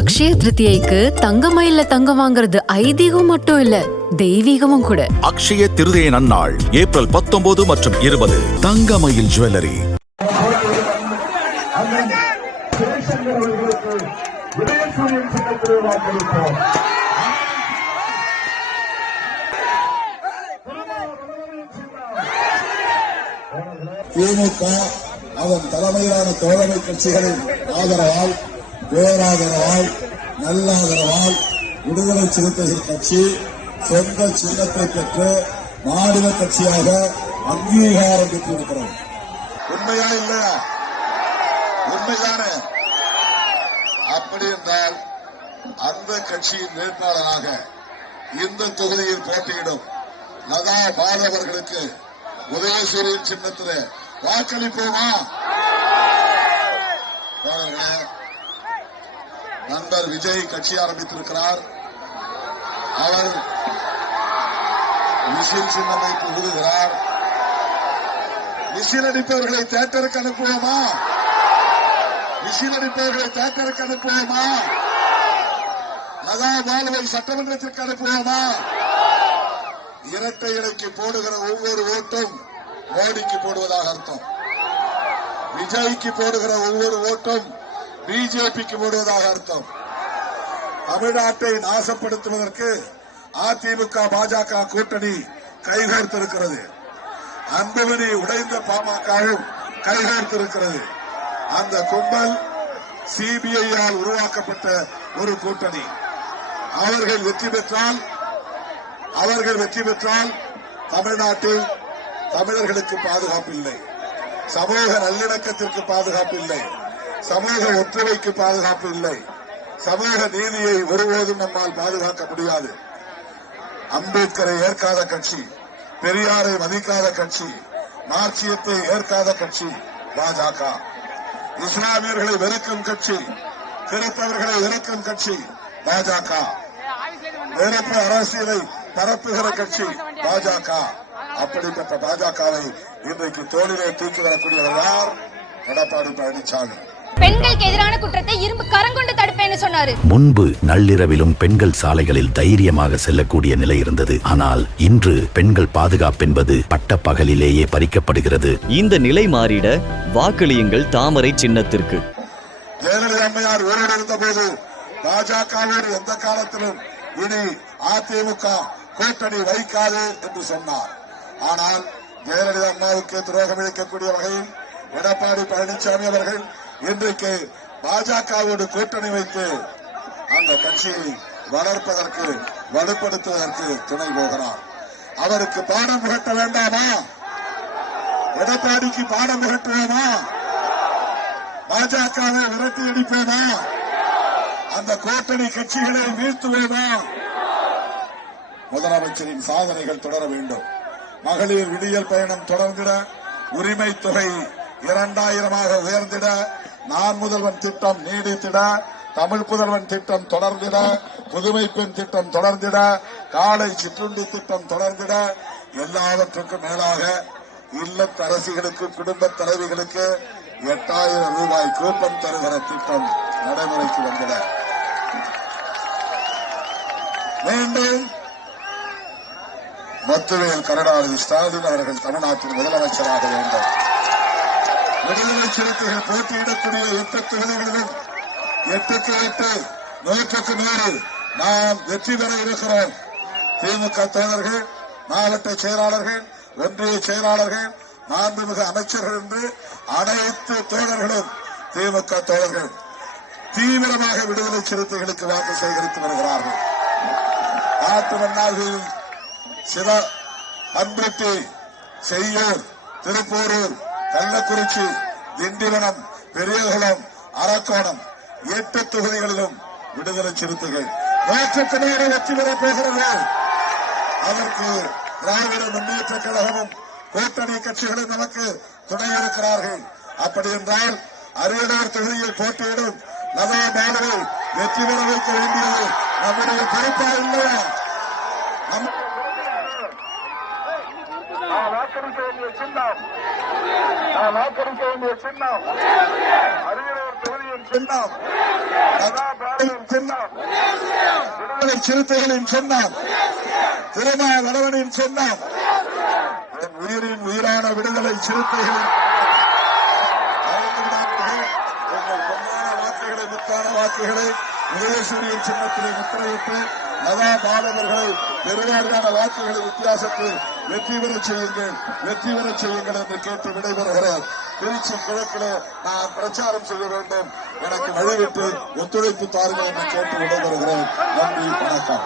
அக்ஷய திருதியைக்கு தங்கமயில்ல தங்கம் வாங்குறது ஐதீகம் மட்டும் இல்ல, தெய்வீகமும் கூட. அக்ஷய திருதியை நன்னாள் ஏப்ரல் 19 மற்றும் 20. தங்கமயில் ஜுவல்லரி. திமுக அதன் தலைமையிலான தோழமை கட்சிகளின் ஆதரவால், பேராதரவால், நல்லாதரவால் விடுதலை சிறுத்தைகள் கட்சி சொந்த சின்னத்தை பெற்று மாநில கட்சியாக அங்கீகாரம் பெற்றிருக்கிறோம். உண்மையா இல்லையா? உண்மைதானே? அப்படி என்றால் அந்த கட்சியின் வேட்பாளராக இந்த தொகுதியில் போட்டியிடும் லதா பால் அவர்களுக்கு உதயசூரியன் சின்னத்தில் வாக்களிப்போமா? நண்பர் விஜய் கட்சி ஆரம்பித்திருக்கிறார். அவர் மிஷின் சின்னத்தை புகுதுகிறார். மிஷின் அடிப்பவர்களை தேட்டருக்கு அனுப்புவோமா? மிஷின் அடிப்பவர்களை தேட்டருக்கு அனுப்புவோமா? லதா பாலுவை சட்டமன்றத்திற்கு அனுப்புவோமா? இரட்டை இலைக்கு போடுகிற ஒவ்வொரு ஓட்டும் மோடிக்கு போடுவதாக அர்த்தம். விஜய்க்கு போடுகிற ஒவ்வொரு ஓட்டும் பிஜேபிக்கு போடுவதாக அர்த்தம். தமிழ்நாட்டை நாசப்படுத்துவதற்கு அதிமுக பாஜக கூட்டணி கைகோர்த்திருக்கிறது. அன்புமணி உடைந்த பாமகவும் கைகோர்த்திருக்கிறது. அந்த கும்பல் சிபிஐயால் உருவாக்கப்பட்ட ஒரு கூட்டணி. அவர்கள் வெற்றி பெற்றால் தமிழ்நாட்டில் தமிழர்களுக்கு பாதுகாப்பு இல்லை, சமூக நல்லிணக்கத்திற்கு பாதுகாப்பு இல்லை, சமூக ஒற்றுமைக்கு பாதுகாப்பு இல்லை, சமூக நீதியை ஒருபோதும் நம்மால் பாதுகாக்க முடியாது. அம்பேத்கரை ஏற்காத கட்சி, பெரியாரை மதிக்காத கட்சி, மார்க்சியத்தை ஏற்காத கட்சி பாஜக. இஸ்லாமியர்களை வெறுக்கும் கட்சி, கிறிஸ்தவர்களை வெறுக்கும் கட்சி பாஜக. வெறுப்பு அரசியலை பரப்புகிற கட்சி பாஜக. அப்படிப்பட்ட பாஜகவை இன்றைக்கு தோளிலே தூக்கி வரக்கூடியவர் யார்? எடப்பாடி பழனிசாமி. பெண்களுக்கு எதிரான குற்றத்தை இரும்பு கரங்கொண்டு தடுப்பேன்னு சொன்னாரு. முன்பு நள்ளிரவிலும் பெண்கள் சாலைகளில் தைரியமாக செல்லக்கூடிய நிலை இருந்தது. ஆனால் இன்று பெண்கள் பாதுகாப்பு என்பது பட்ட பகலிலேயே பறிக்கப்படுகிறது. இந்த நிலை மாறிட வாக்களியுங்கள் தாமரை சின்னத்திற்கு. ஜெயலலிதா அம்மையார் உயிரோடு இருந்த போது பாஜகவோடு எந்த காலத்திலும் இனி அதிமுக கூட்டணி வைக்காது என்று சொன்னார். ஆனால் ஜெயலலிதா அம்மாவுக்கு துரோகம் இழைக்கக்கூடிய வகையில் எடப்பாடி பழனிசாமி அவர்கள் இன்றைக்கு பாஜகவோடு கூட்டணி வைத்து அந்த கட்சியை வளர்ப்பதற்கு, வலுப்படுத்துவதற்கு துணை போகிறார். அவருக்கு பாடம் புகட்ட வேண்டாமா? எடப்பாடிக்கு பாடம் புகட்டுவோமா? பாஜகவை விரட்டி அடிப்போமா? அந்த கூட்டணி கட்சிகளை வீழ்த்துவோமா? முதலமைச்சரின் சாதனைகள் தொடர வேண்டும். மகளிர் விடியல் பயணம் தொடர்ந்திட, உரிமை தொகை 2000 உயர்ந்திட, நான் முதல்வன் திட்டம் நீடித்திட, தமிழ் புதல்வன் திட்டம் தொடர்ந்திட, புதுமை பெண் திட்டம் தொடர்ந்திட, காலை சிற்றுண்டி திட்டம் தொடர்ந்திட, எல்லாவற்றுக்கும் மேலாக இல்லத்தரசிகளுக்கு, குடும்ப தலைவிகளுக்கு 8000 ரூபாய் கூப்பன் தருகிற திட்டம் நடைமுறைக்கு வந்திட மீண்டும் முத்துவேல் கருணாநிதி ஸ்டாலின் அவர்கள் தமிழ்நாட்டின் முதலமைச்சராக வேண்டும். விடுதலை சிறுத்தைகள் போட்டியிடக்கூடிய 8 தொகுதிகளிலும் 8க்கு 8, 100க்கு 100 நாம் வெற்றி பெற இருக்கிறோம். திமுக தோழர்கள், மாவட்ட செயலாளர்கள், ஒன்றிய செயலாளர்கள், மாண்புமிகு அமைச்சர்கள் என்று அனைத்து தோழர்களும் திமுக தோழர்கள் தீவிரமாக விடுதலை சிறுத்தைகளுக்கு வாக்கு சேகரித்து வருகிறார்கள். நாட்டு மன்னார்களில் சில அன்பட்டி, செய்யூர், திருப்பூரூர், கள்ளக்குறிச்சி, திண்டிவனம், பெரியகுளம், அரக்கோணம் 8 தொகுதிகளிலும் விடுதலை சிறுத்தைகள் 100க்கு 100 வெற்றி பெறப் போகிறது. அதற்கு திராவிட முன்னேற்ற கழகமும் கூட்டணி கட்சிகளும் நமக்கு துணை இருக்கிறார்கள். அப்படி என்றால் அரியலூர் தொகுதியில் போட்டியிடும் லதா பாலுவை வெற்றி பெற வைக்க வேண்டியது நம்முடைய பொறுப்பா இல்லையா? வாக்களிக்க வேண்டிய சின்னம் அரியலூர் தொகுதியின் சின்னம் லதா பாலுவின் சின்னம், விடுதலை சிறுத்தைகளின் சின்னம், திருமா வளவனின் சின்னம், என் உயிரின் உயிரான விடுதலை சிறுத்தைகளின் எங்கள் பொன்னான வாக்குகளை, முத்தான வாக்குகளை உதயசூரியன் சின்னத்திலே முத்திரையிட்டு லதா பாலவர்களை பெருவாரியான வாக்குகளை வித்தியாசத்தில் வெற்றி பெறச் செய்யுங்கள் என்று கேட்டு விடைபெறுகிறேன். திருச்சி கிழக்கிலே நான் பிரச்சாரம் செய்ய வேண்டும், எனக்கு வழிவிட்டு ஒத்துழைப்பு தாருங்கள் என்று கேட்டு விடைபெறுகிறேன். நன்றி, வணக்கம்.